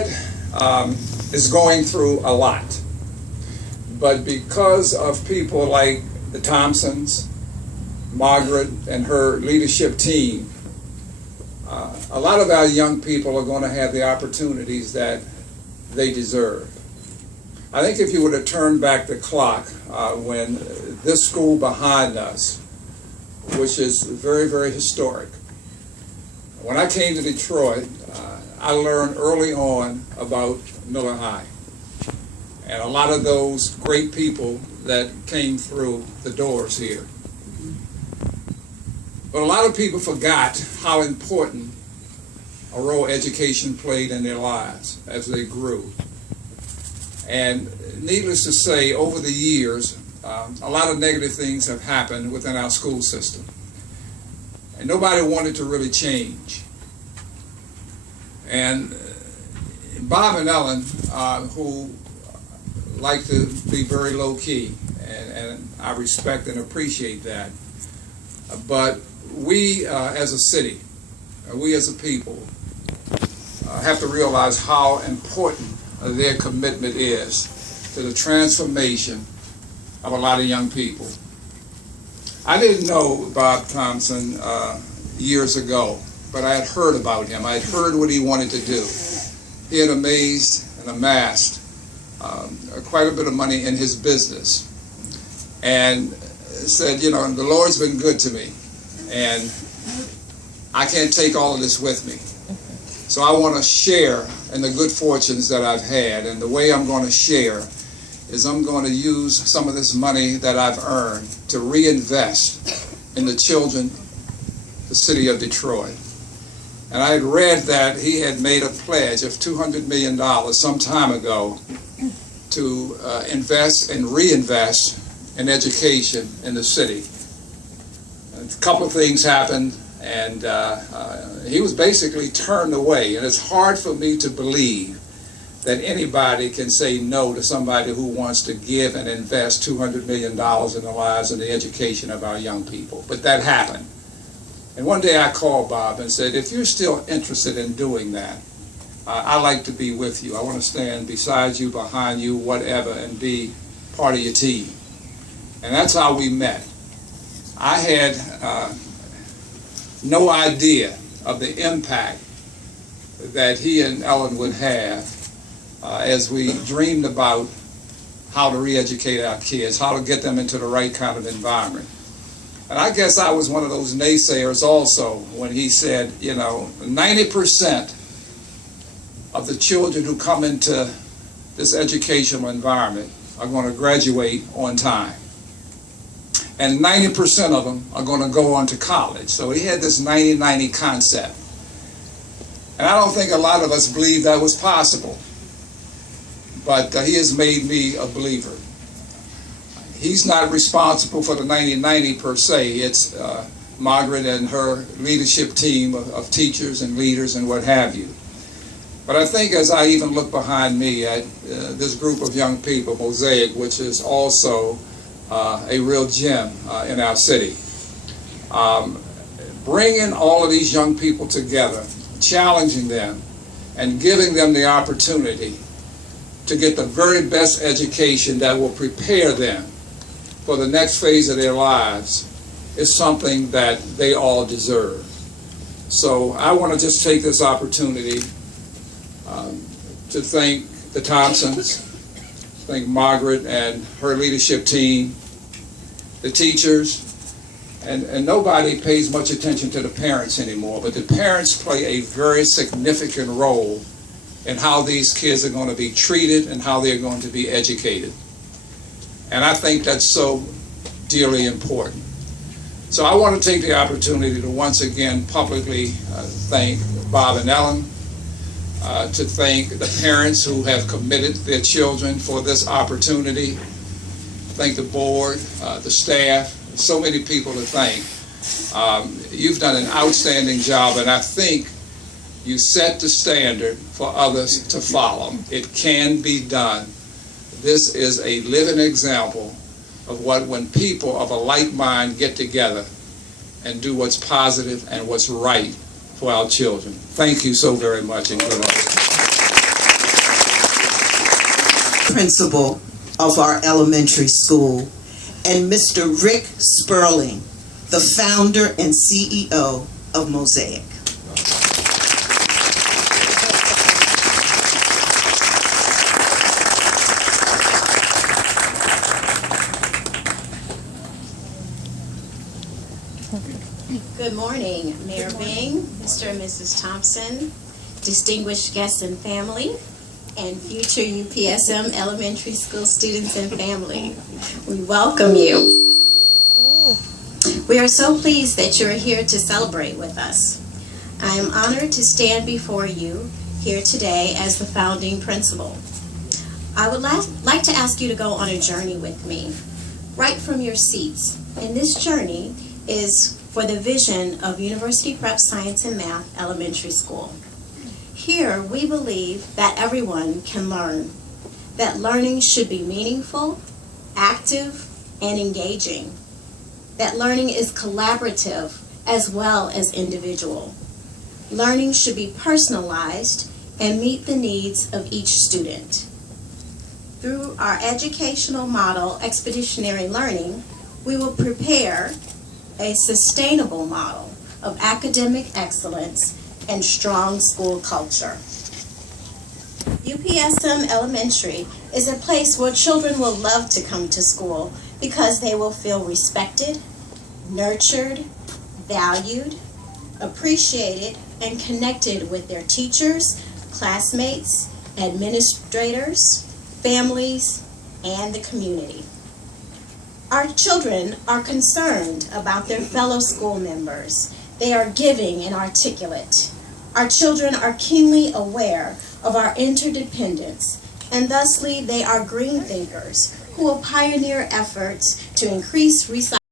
Detroit is going through a lot, but because of people like the Thompsons, Margaret and her leadership team, a lot of our young people are going to have the opportunities that they deserve. I think if you were to turn back the clock when this school behind us, which is very, very historic, when I came to Detroit, I learned early on about Miller High and a lot of those great people that came through the doors here. But a lot of people forgot how important a role education played in their lives as they grew. And needless to say, over the years, a lot of negative things have happened within our school system. And nobody wanted to really change. And Bob and Ellen, who like to be very low-key, and I respect and appreciate that, but we as a city, we as a people, have to realize how important their commitment is to the transformation of a lot of young people. I didn't know Bob Thompson years ago, but I had heard about him. I had heard what he wanted to do. He had amassed quite a bit of money in his business, and said, you know, the Lord's been good to me, and I can't take all of this with me. So I want to share in the good fortunes that I've had, and the way I'm going to share is I'm going to use some of this money that I've earned to reinvest in the children, the city of Detroit. And I had read that he had made a pledge of $200 million some time ago to invest and reinvest in education in the city. A couple of things happened, and he was basically turned away. And it's hard for me to believe that anybody can say no to somebody who wants to give and invest $200 million in the lives and the education of our young people. But that happened. And one day I called Bob and said, if you're still interested in doing that, I'd like to be with you. I want to stand beside you, behind you, whatever, and be part of your team. And that's how we met. I had no idea of the impact that he and Ellen would have as we dreamed about how to re-educate our kids, how to get them into the right kind of environment. And I guess I was one of those naysayers also when he said, you know, 90% of the children who come into this educational environment are going to graduate on time. And 90% of them are going to go on to college. So he had this 90-90 concept. And I don't think a lot of us believe that was possible. But he has made me a believer. He's not responsible for the 90-90 per se. It's Margaret and her leadership team of teachers and leaders and what have you. But I think as I even look behind me at this group of young people, Mosaic, which is also a real gem in our city, bringing all of these young people together, challenging them, and giving them the opportunity to get the very best education that will prepare them for the next phase of their lives is something that they all deserve. So I want to just take this opportunity to thank the Thompsons, thank Margaret and her leadership team, the teachers, and nobody pays much attention to the parents anymore, but the parents play a very significant role in how these kids are going to be treated and how they're going to be educated. And I think that's so dearly important. So I want to take the opportunity to once again publicly thank Bob and Ellen, to thank the parents who have committed their children for this opportunity, thank the board, the staff, so many people to thank. You've done an outstanding job, and I think you set the standard for others to follow. It can be done. This is a living example of what when people of a like mind get together and do what's positive and what's right for our children. Thank you so very much, and good luck. principal of our elementary school, and Mr. Rick Sperling, the founder and CEO of Mosaic. Good morning, Mayor Bing, Mr. and Mrs. Thompson, distinguished guests and family, and future UPSM elementary school students and family. We welcome you. We are so pleased that you are here to celebrate with us. I am honored to stand before you here today as the founding principal. I would like to ask you to go on a journey with me, right from your seats. And this journey is for the vision of University Prep Science and Math Elementary School. Here, we believe that everyone can learn, that learning should be meaningful, active, and engaging, that learning is collaborative as well as individual. Learning should be personalized and meet the needs of each student. Through our educational model, Expeditionary Learning, we will prepare a sustainable model of academic excellence and strong school culture. UPSM Elementary is a place where children will love to come to school because they will feel respected, nurtured, valued, appreciated, and connected with their teachers, classmates, administrators, families, and the community. Our children are concerned about their fellow school members. They are giving and articulate. Our children are keenly aware of our interdependence, and thusly they are green thinkers who will pioneer efforts to increase recycling